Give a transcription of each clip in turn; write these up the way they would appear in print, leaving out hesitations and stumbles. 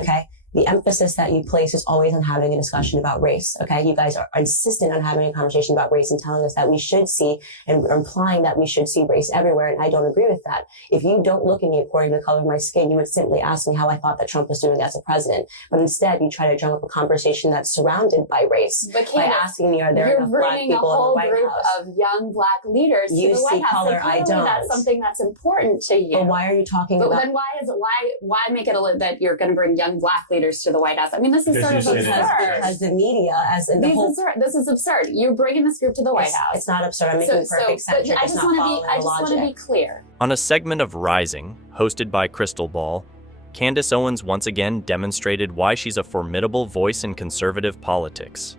okay? The emphasis that you place is always on having a discussion about race, okay? You guys are insistent on having a conversation about race and telling us that we should see and implying that we should see race everywhere, and I don't agree with that. If you don't look at me according to the color of my skin, you would simply ask me how I thought that Trump was doing as a president. But instead, you try to drum up a conversation that's surrounded by race by asking me, are there enough black people in the White House? You're bringing a whole group of young black leaders to the White House. Color, I don't. That's something that's important to you. But why are you talking about? But then why make it that you're going to bring young black leaders to the White House? I mean, this is sort of absurd. Because the media, this is absurd. You're bringing this group to the White House. It's not absurd. I'm making perfect sense. I just want to be clear. On a segment of Rising, hosted by Krystal Ball, Candace Owens once again demonstrated why she's a formidable voice in conservative politics.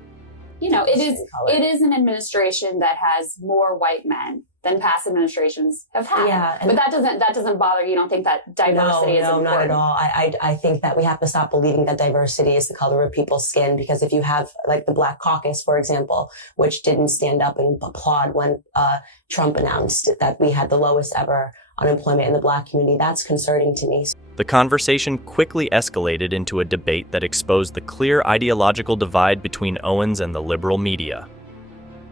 You know, it is an administration that has more white men than past administrations have had. Yeah, but that doesn't bother you. You don't think that diversity is important? No, not at all. I think that we have to stop believing that diversity is the color of people's skin, because if you have like the Black Caucus, for example, which didn't stand up and applaud when Trump announced that we had the lowest ever unemployment in the Black community, that's concerning to me. The conversation quickly escalated into a debate that exposed the clear ideological divide between Owens and the liberal media.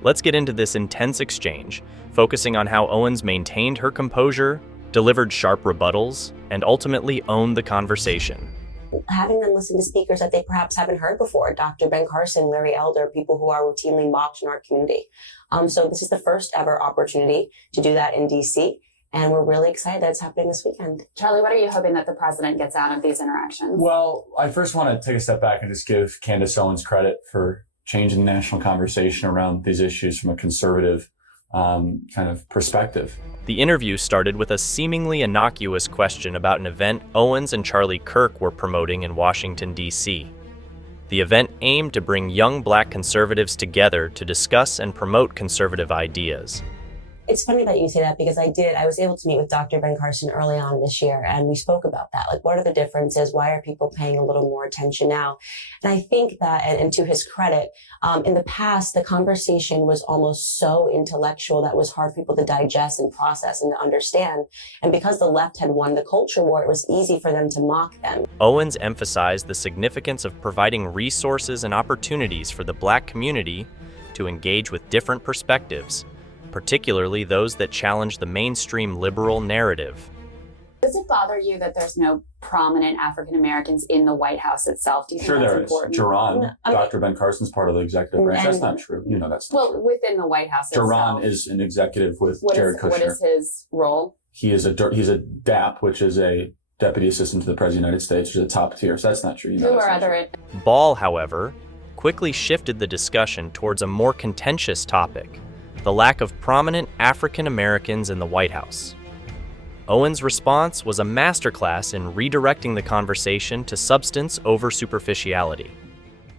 Let's get into this intense exchange, focusing on how Owens maintained her composure, delivered sharp rebuttals, and ultimately owned the conversation. Having them listen to speakers that they perhaps haven't heard before, Dr. Ben Carson, Larry Elder, people who are routinely mocked in our community. So this is the first ever opportunity to do that in DC. And we're really excited that it's happening this weekend. Charlie, what are you hoping that the president gets out of these interactions? Well, I first want to take a step back and just give Candace Owens credit for changing the national conversation around these issues from a conservative kind of perspective. The interview started with a seemingly innocuous question about an event Owens and Charlie Kirk were promoting in Washington, D.C. The event aimed to bring young Black conservatives together to discuss and promote conservative ideas. It's funny that you say that, because I was able to meet with Dr. Ben Carson early on this year, and we spoke about that. Like, what are the differences? Why are people paying a little more attention now? And I think that, and to his credit, in the past, the conversation was almost so intellectual that it was hard for people to digest and process and to understand. And because the left had won the culture war, it was easy for them to mock them. Owens emphasized the significance of providing resources and opportunities for the Black community to engage with different perspectives, particularly those that challenge the mainstream liberal narrative. Does it bother you that there's no prominent African Americans in the White House itself? Do you think that's important? Jaron, Dr. Ben Carson's part of the executive branch. That's not true. You know that's not true. Well, within the White House Jaron is an executive with Jared Kushner. What is his role? He's a DAP, which is a Deputy Assistant to the President of the United States, which is a top tier. So that's not true. You know, who are other? Ball, however, quickly shifted the discussion towards a more contentious topic: the lack of prominent African Americans in the White House. Owens' response was a masterclass in redirecting the conversation to substance over superficiality.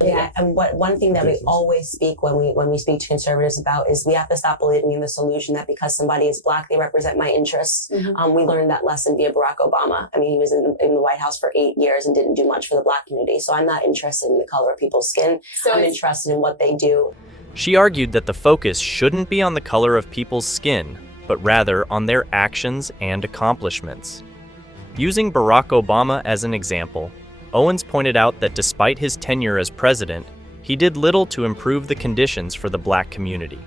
Yeah, and one thing that we always speak when we speak to conservatives about is we have to stop believing in the solution that because somebody is Black, they represent my interests. Mm-hmm. We learned that lesson via Barack Obama. I mean, he was in the White House for 8 years and didn't do much for the Black community. So I'm not interested in the color of people's skin. I'm interested in what they do. She argued that the focus shouldn't be on the color of people's skin, but rather on their actions and accomplishments. Using Barack Obama as an example, Owens pointed out that despite his tenure as president, he did little to improve the conditions for the Black community.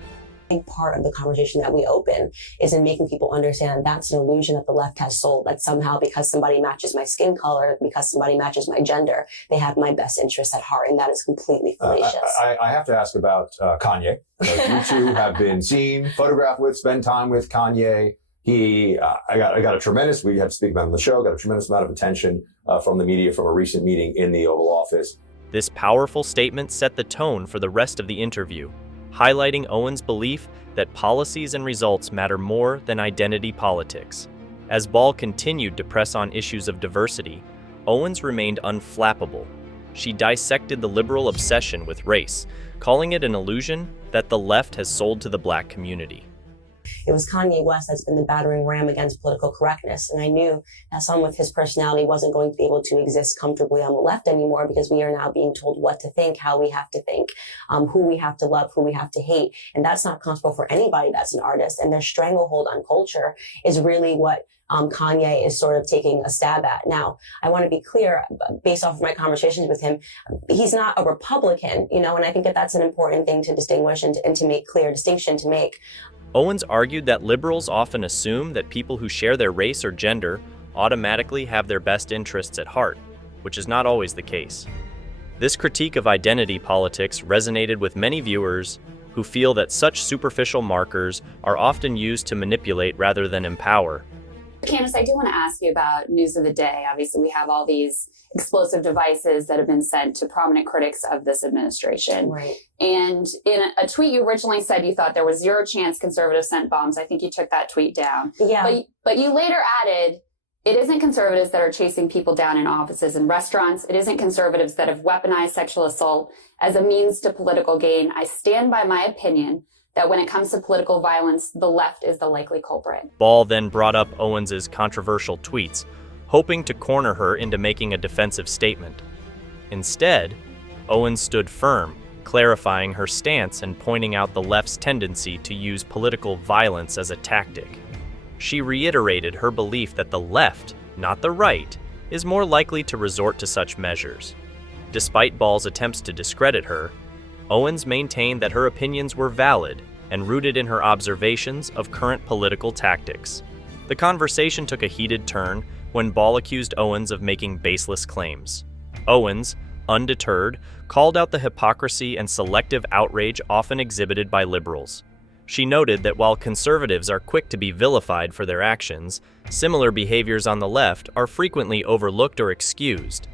A big part of the conversation that we open is in making people understand that's an illusion that the left has sold, that somehow because somebody matches my skin color, because somebody matches my gender, they have my best interests at heart, and that is completely fallacious. I have to ask about Kanye. You two have been seen, photographed with, spend time with Kanye. I got a tremendous, we have to speak about it on the show, got a tremendous amount of attention from the media from a recent meeting in the Oval Office. This powerful statement set the tone for the rest of the interview, highlighting Owens' belief that policies and results matter more than identity politics. As Ball continued to press on issues of diversity, Owens remained unflappable. She dissected the liberal obsession with race, calling it an illusion that the left has sold to the Black community. It was Kanye West that's been the battering ram against political correctness. And I knew that someone with his personality wasn't going to be able to exist comfortably on the left anymore, because we are now being told what to think, how we have to think, who we have to love, who we have to hate. And that's not comfortable for anybody that's an artist. And their stranglehold on culture is really what Kanye is sort of taking a stab at. Now, I want to be clear, based off of my conversations with him, he's not a Republican, and I think that that's an important thing to distinguish and to make clear distinction to make. Owens argued that liberals often assume that people who share their race or gender automatically have their best interests at heart, which is not always the case. This critique of identity politics resonated with many viewers who feel that such superficial markers are often used to manipulate rather than empower. Candace, I do want to ask you about news of the day. Obviously, we have all these explosive devices that have been sent to prominent critics of this administration. Right. And in a tweet, you originally said you thought there was zero chance conservatives sent bombs. I think you took that tweet down. Yeah. But you later added, it isn't conservatives that are chasing people down in offices and restaurants. It isn't conservatives that have weaponized sexual assault as a means to political gain. I stand by my opinion that when it comes to political violence, the left is the likely culprit. Ball then brought up Owens's controversial tweets, hoping to corner her into making a defensive statement. Instead, Owens stood firm, clarifying her stance and pointing out the left's tendency to use political violence as a tactic. She reiterated her belief that the left, not the right, is more likely to resort to such measures. Despite Ball's attempts to discredit her, Owens maintained that her opinions were valid and rooted in her observations of current political tactics. The conversation took a heated turn when Ball accused Owens of making baseless claims. Owens, undeterred, called out the hypocrisy and selective outrage often exhibited by liberals. She noted that while conservatives are quick to be vilified for their actions, similar behaviors on the left are frequently overlooked or excused.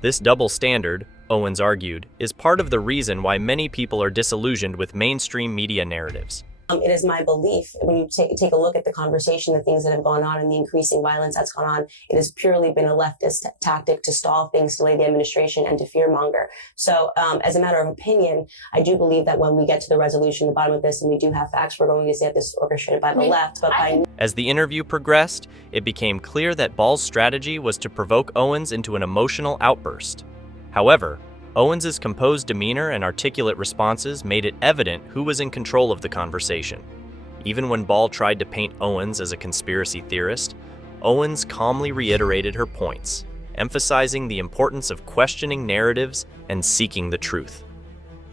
This double standard, Owens argued, is part of the reason why many people are disillusioned with mainstream media narratives. It is my belief, when you take a look at the conversation, the things that have gone on and the increasing violence that's gone on, it has purely been a leftist tactic to stall things, delay the administration, and to fearmonger. So as a matter of opinion, I do believe that when we get to the resolution, the bottom of this, and we do have facts, we're going to say that this is orchestrated by the left. But As the interview progressed, it became clear that Ball's strategy was to provoke Owens into an emotional outburst. However, Owens's composed demeanor and articulate responses made it evident who was in control of the conversation. Even when Ball tried to paint Owens as a conspiracy theorist, Owens calmly reiterated her points, emphasizing the importance of questioning narratives and seeking the truth.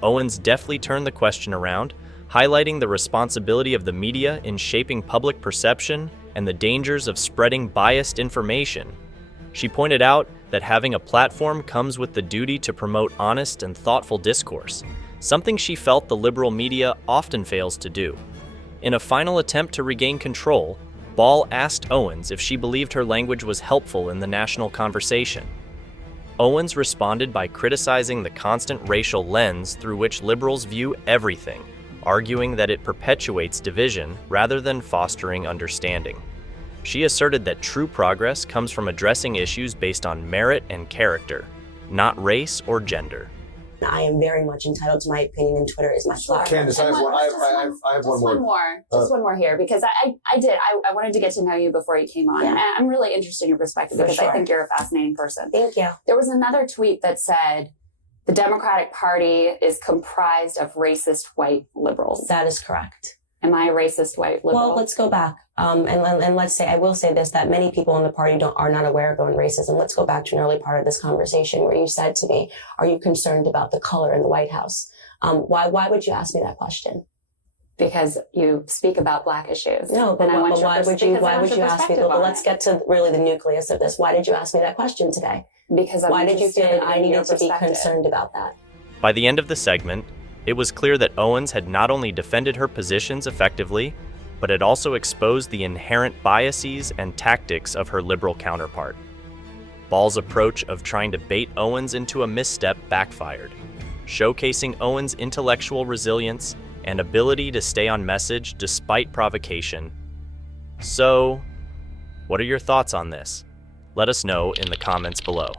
Owens deftly turned the question around, highlighting the responsibility of the media in shaping public perception and the dangers of spreading biased information. She pointed out that having a platform comes with the duty to promote honest and thoughtful discourse, something she felt the liberal media often fails to do. In a final attempt to regain control, Ball asked Owens if she believed her language was helpful in the national conversation. Owens responded by criticizing the constant racial lens through which liberals view everything, arguing that it perpetuates division rather than fostering understanding. She asserted that true progress comes from addressing issues based on merit and character, not race or gender. I am very much entitled to my opinion, and Twitter is my platform. Candace, I have one more. Just one more here, because I wanted to get to know you before you came on. Yeah. And I'm really interested in your perspective because I think you're a fascinating person. Thank you. There was another tweet that said, the Democratic Party is comprised of racist white liberals. That is correct. Am I a racist white liberal? Well, let's go back. And let's say, I will say this, that many people in the party are not aware of their own racism. Let's go back to an early part of this conversation where you said to me, are you concerned about the color in the White House? Why would you ask me that question? Because you speak about Black issues. No, but why would you ask me? Well, let's get to really the nucleus of this. Why did you ask me that question today? Because why did you feel that I needed to be concerned about that? By the end of the segment, it was clear that Owens had not only defended her positions effectively, but had also exposed the inherent biases and tactics of her liberal counterpart. Ball's approach of trying to bait Owens into a misstep backfired, showcasing Owens' intellectual resilience and ability to stay on message despite provocation. So, what are your thoughts on this? Let us know in the comments below.